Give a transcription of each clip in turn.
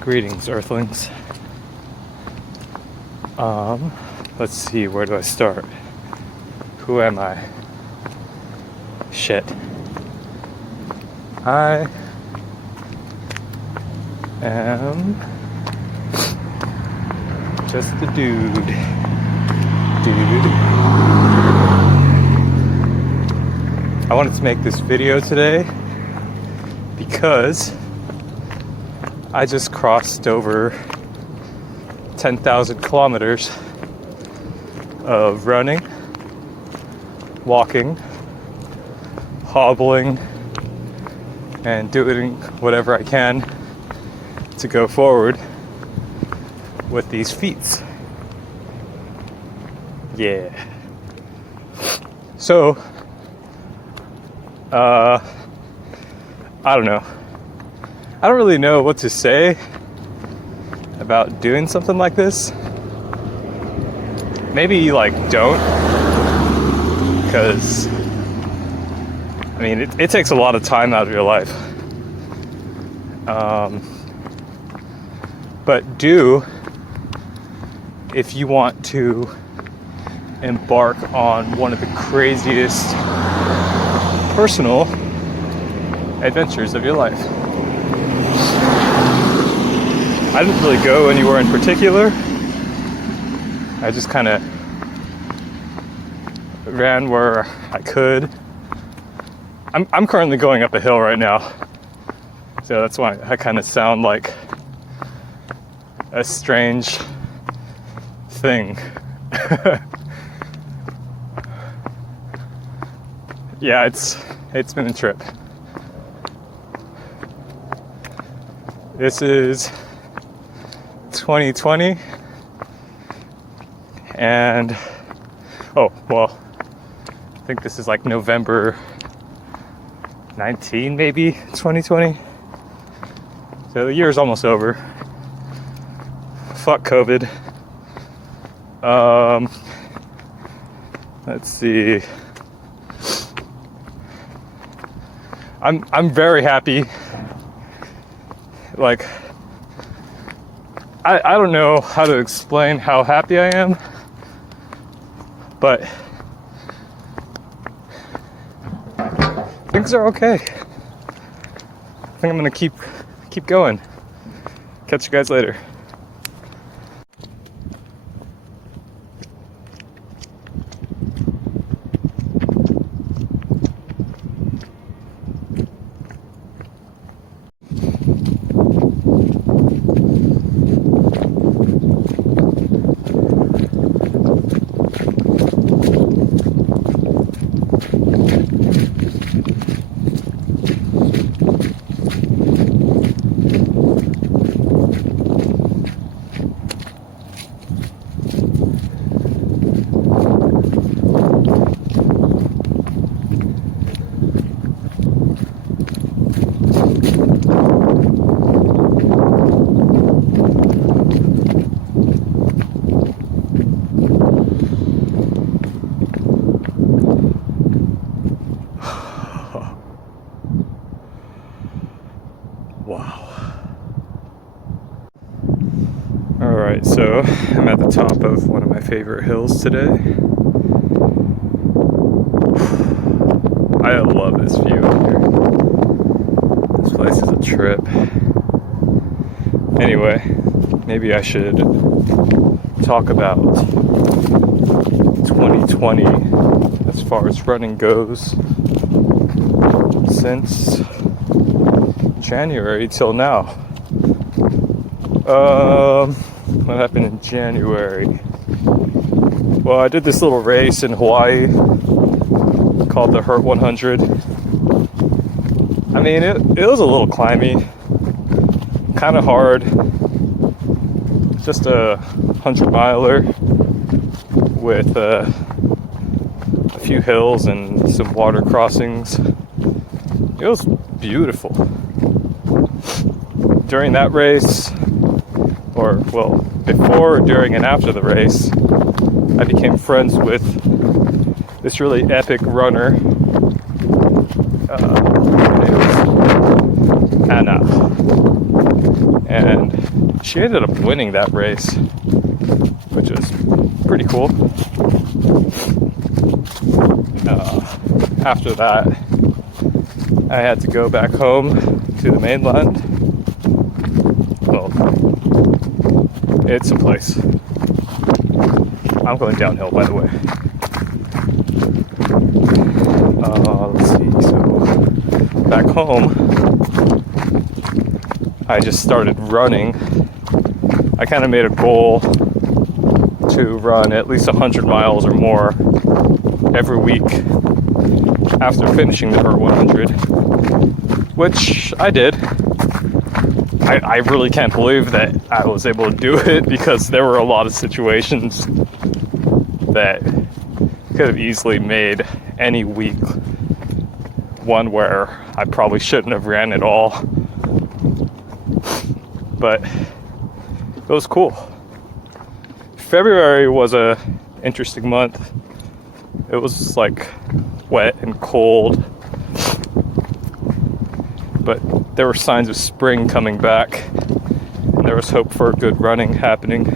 Greetings, Earthlings. Let's see, where do I start? Who am I? Shit. I am just a dude. I wanted to make this video today because I just crossed over 10,000 kilometers of running, walking, hobbling, and doing whatever I can to go forward with these feats. Yeah. So, I don't know. I don't really know what to say about doing something like this. Maybe don't, because I mean it takes a lot of time out of your life. But do if you want to embark on one of the craziest personal adventures of your life. I didn't really go anywhere in particular. I just kind of ran where I could. I'm currently going up a hill right now, so that's why I kind of sound like a strange thing. Yeah, it's been a trip. This is 2020, and I think this is November 19, maybe 2020. So the year's almost over. Fuck COVID. Let's see. I'm very happy. I don't know how to explain how happy I am, but things are okay. I think I'm gonna keep going. Catch you guys later. Wow. Alright, so I'm at the top of one of my favorite hills today. I love this view here. This place is a trip. Anyway, maybe I should talk about 2020 as far as running goes. Since January till now. What happened in January? Well, I did this little race in Hawaii called the Hurt 100. I mean, it was a little climby, kind of hard. It's just a 100-miler with a few hills and some water crossings. It was beautiful. During that race, before, during, and after the race, I became friends with this really epic runner. Her name was Anna. And she ended up winning that race, which was pretty cool. After that, I had to go back home to the mainland. Well, it's a place. I'm going downhill, by the way. Let's see. So, back home, I just started running. I kind of made a goal to run at least 100 miles or more every week after finishing the Hurt 100, which I did. I really can't believe that I was able to do it, because there were a lot of situations that could have easily made any week one where I probably shouldn't have ran at all. But it was cool. February was a interesting month. It was like wet and cold, but there were signs of spring coming back, and there was hope for good running happening.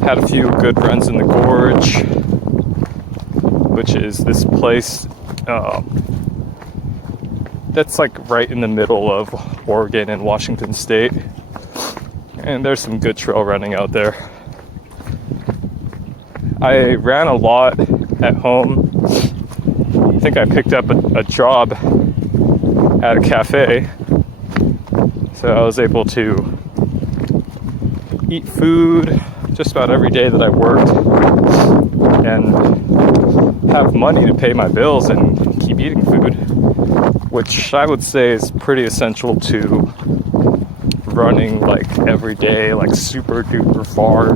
Had a few good runs in the Gorge, which is this place that's like right in the middle of Oregon and Washington State, and there's some good trail running out there. I ran a lot at home. I think I picked up a job at a cafe, so I was able to eat food just about every day that I worked and have money to pay my bills and keep eating food, which I would say is pretty essential to running like every day, like super duper far.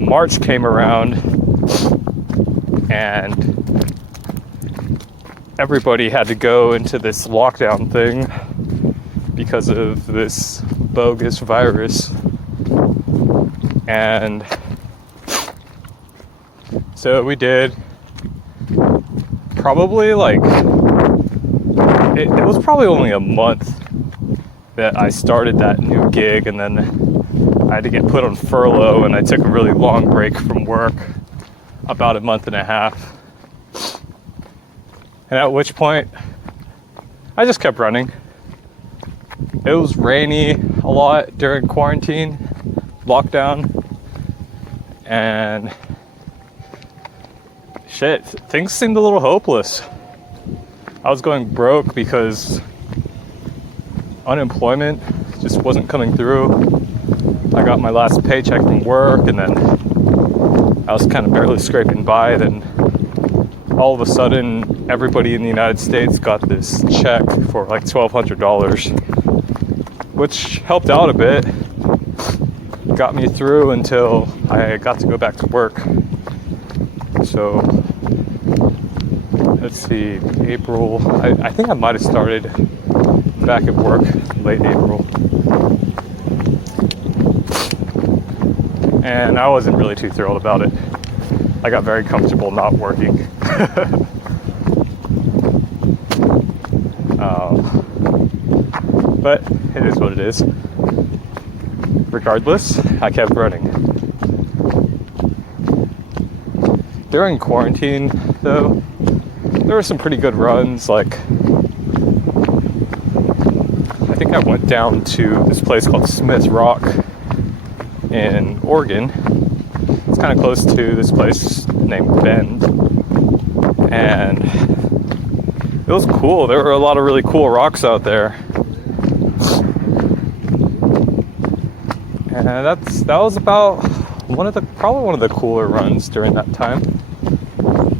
March came around and everybody had to go into this lockdown thing because of this bogus virus. And so we did probably like, it was probably only a month that I started that new gig, and then I had to get put on furlough, and I took a really long break from work, about a month and a half. And at which point, I just kept running. It was rainy a lot during quarantine, lockdown, and shit, things seemed a little hopeless. I was going broke because unemployment just wasn't coming through. I got my last paycheck from work, and then I was kind of barely scraping by. Then all of a sudden, everybody in the United States got this check for like $1,200, which helped out a bit. Got me through until I got to go back to work. So, let's see, April. I think I might have started back at work late April. And I wasn't really too thrilled about it. I got very comfortable not working. But it is what it is. Regardless, I kept running. During quarantine, though, there were some pretty good runs. Like, I think I went down to this place called Smith Rock in Oregon. It's kind of close to this place named Bend, and it was cool. There were a lot of really cool rocks out there, and that was about probably one of the cooler runs during that time.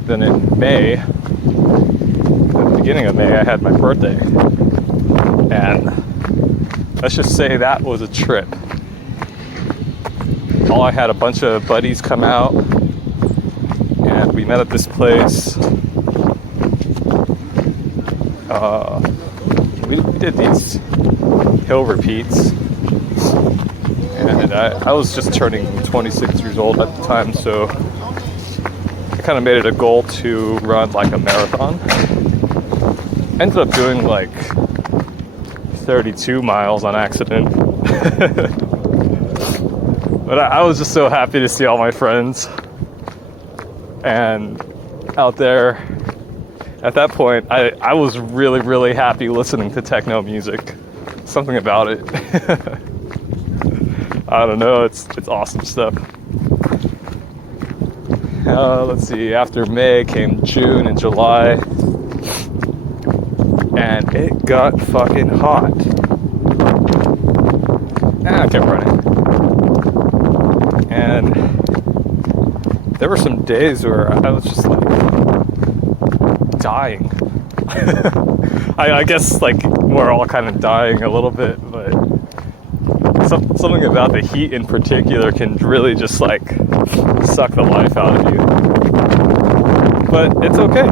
Then in May, at the beginning of May, I had my birthday, and let's just say that was a trip. I had a bunch of buddies come out, and we met at this place. We did these hill repeats, and I was just turning 26 years old at the time, so I kind of made it a goal to run like a marathon. ended up doing like 32 miles on accident. But I was just so happy to see all my friends. And out there, at that point, I was really, really happy listening to techno music. Something about it. I don't know, it's awesome stuff. Let's see, after May came June and July. And it got fucking hot. And I kept running. And there were some days where I was just like dying. I guess like we're all kind of dying a little bit, but something about the heat in particular can really just like suck the life out of you. But it's okay.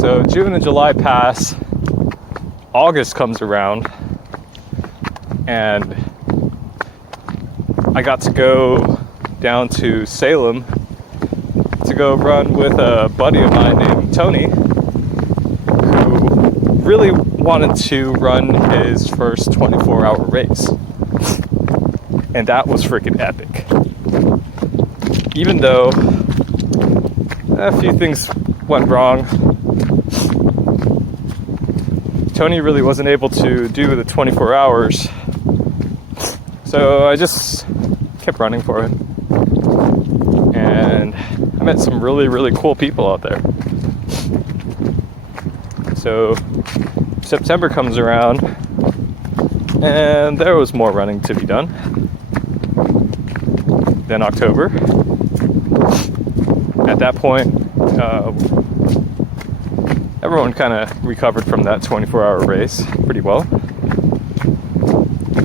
So June and July pass, August comes around, and I got to go down to Salem to go run with a buddy of mine named Tony, who really wanted to run his first 24-hour race. And that was freaking epic. Even though a few things went wrong, Tony really wasn't able to do the 24 hours, so I just kept running for him. And I met some really, really cool people out there. So September comes around, and there was more running to be done. Then October. At that point, everyone kind of recovered from that 24-hour race pretty well.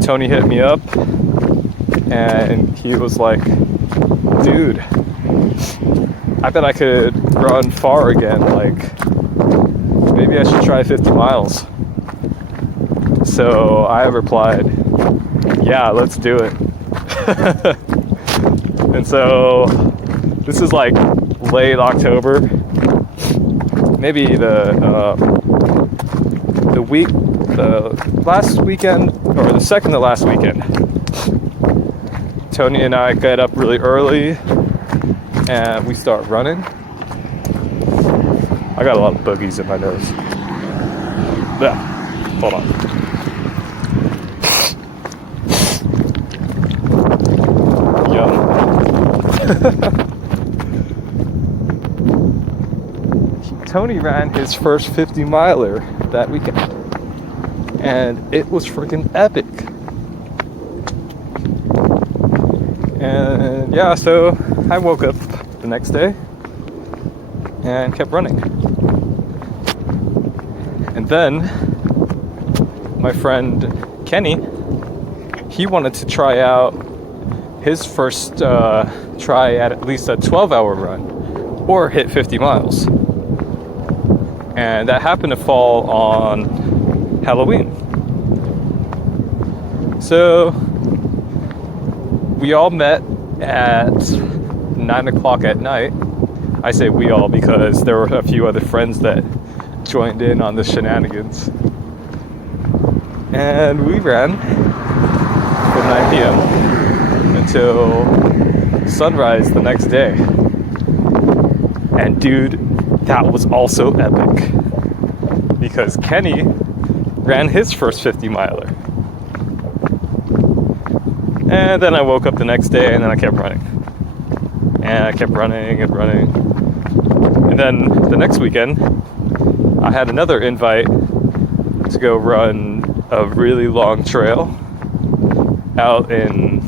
Tony hit me up, and he was like, dude, I bet I could run far again, like, maybe I should try 50 miles. So I replied, yeah, let's do it. And so this is like late October, maybe the last weekend, or the second to last weekend. Tony and I get up really early and we start running. I got a lot of boogies in my nose. Yeah, hold on. Tony ran his first 50 miler that weekend, and it was freaking epic. And yeah, so I woke up the next day and kept running. And then my friend Kenny, he wanted to try out his first try at least a 12-hour run or hit 50 miles. And that happened to fall on Halloween. So we all met at 9 o'clock at night. I say we all because there were a few other friends that joined in on the shenanigans. And we ran from 9 p.m. until sunrise the next day. And dude, that was also epic because Kenny ran his first 50 miler. And then I woke up the next day and then I kept running. And I kept running and running. And then the next weekend, I had another invite to go run a really long trail out in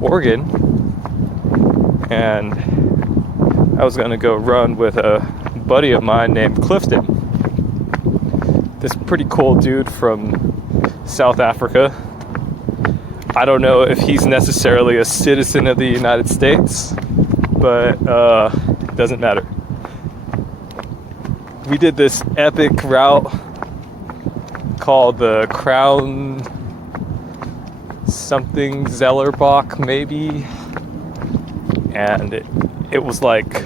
Oregon. And I was gonna go run with a buddy of mine named Clifton. This pretty cool dude from South Africa. I don't know if he's necessarily a citizen of the United States, but it doesn't matter. We did this epic route called the Crown something Zellerbach maybe, and it was like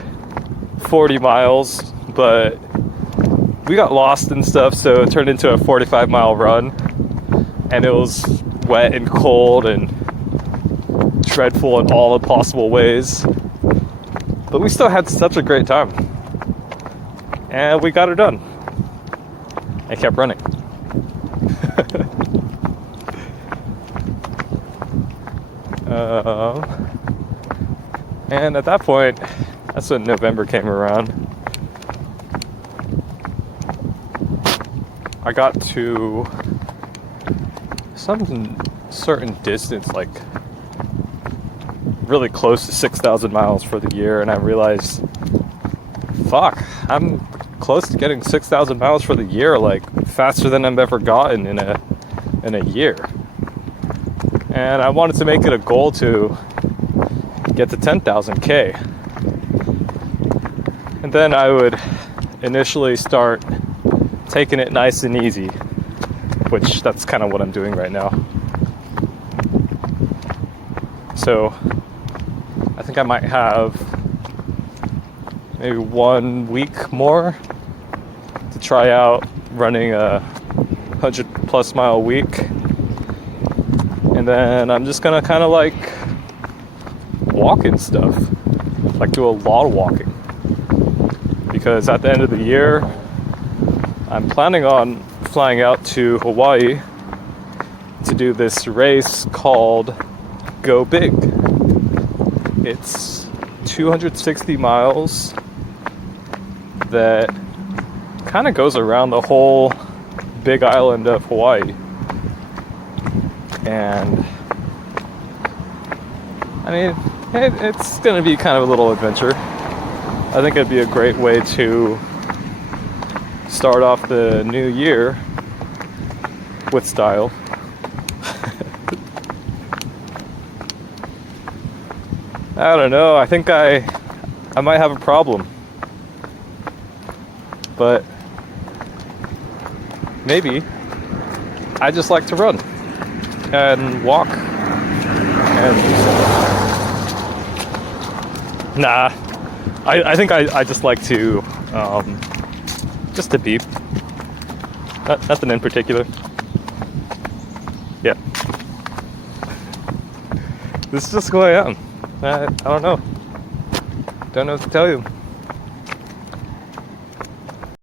40 miles, but we got lost and stuff, so it turned into a 45-mile run, and it was wet and cold and dreadful in all the possible ways. But we still had such a great time, and we got it done. I kept running. And at that point, that's when November came around. I got to some certain distance, like really close to 6,000 miles for the year, and I realized, fuck, I'm close to getting 6,000 miles for the year, like faster than I've ever gotten in a year. And I wanted to make it a goal to get to 10,000 K. And then I would initially start taking it nice and easy, which that's kind of what I'm doing right now. So I think I might have maybe 1 week more to try out running a 100+ mile week. And then I'm just gonna kind of like walk and stuff, like do a lot of walking. Because at the end of the year, I'm planning on flying out to Hawaii to do this race called Go Big. It's 260 miles that kind of goes around the whole big island of Hawaii. And I mean, it's going to be kind of a little adventure. I think it'd be a great way to start off the new year with style. I don't know. I think I might have a problem. But maybe I just like to run and walk and I think I just like to just to be. Nothing in particular. Yeah. This is just who I am. I don't know. Don't know what to tell you.